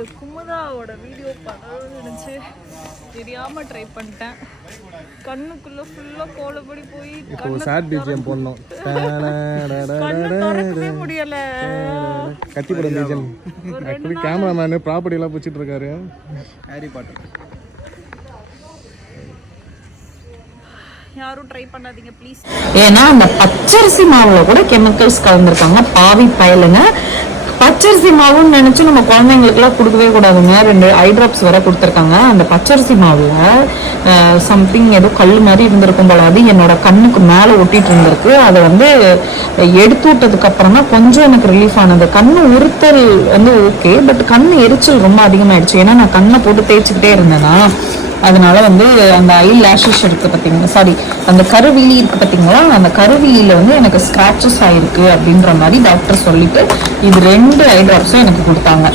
இந்த குமுதாவோட வீடியோ பண்ணணும்னு நினச்சி தெரியாமல் ட்ரை பண்ணிட்டேன். கண்ணுக்குள்ளே ஃபுல்லாக கோலப்படி போய் திறக்கவே முடியலை. கத்திப்படம் பிஜிஎம். ஆக்சுவலி கேமராமேனு ப்ராப்பர்ட்டிலாம் பிடிச்சிட்டு இருக்காரு. Harry Potter. யாரும் ட்ரை பண்ணாதீங்க ப்ளீஸ். ஏன்னா அந்த பச்சரிசி மாவுல கூட கெமிக்கல்ஸ் கலந்துருக்காங்க. பாவி பயலுங்க. பச்சரிசி மாவுன்னு நினைச்சு நம்ம குழந்தைங்களுக்கு எல்லாம் கொடுக்கவே கூடாதுங்க. 2 ஐ டிராப்ஸ் வர கொடுத்துருக்காங்க. அந்த பச்சரிசி மாவுல சம்திங் ஏதோ கல் மாதிரி இருந்திருக்கும் போல. அது என்னோட கண்ணுக்கு மேல ஒட்டிட்டு இருந்திருக்கு. அதை எடுத்து விட்டதுக்கு அப்புறம் தான் கொஞ்சம் எனக்கு ரிலீஃப் ஆனது. கண்ணு உறுத்தல் ஓகே, பட் கண்ணு எரிச்சல் ரொம்ப அதிகமாயிடுச்சு. ஏன்னா நான் கண்ணை போட்டு தேய்ச்சிக்கிட்டே இருந்தேன்னா அதனால அந்த ஐ லேஷஸ் இருக்கு பார்த்தீங்களா, சாரி அந்த கருவிழி இருக்கு பார்த்தீங்களா, அந்த கருவிழியில எனக்கு ஸ்க்ராச்சஸ் ஆயிருக்கு அப்படின்ற மாதிரி டாக்டர் சொல்லிட்டு இது 2 ஐ டிராப்ஸும் எனக்கு கொடுத்தாங்க.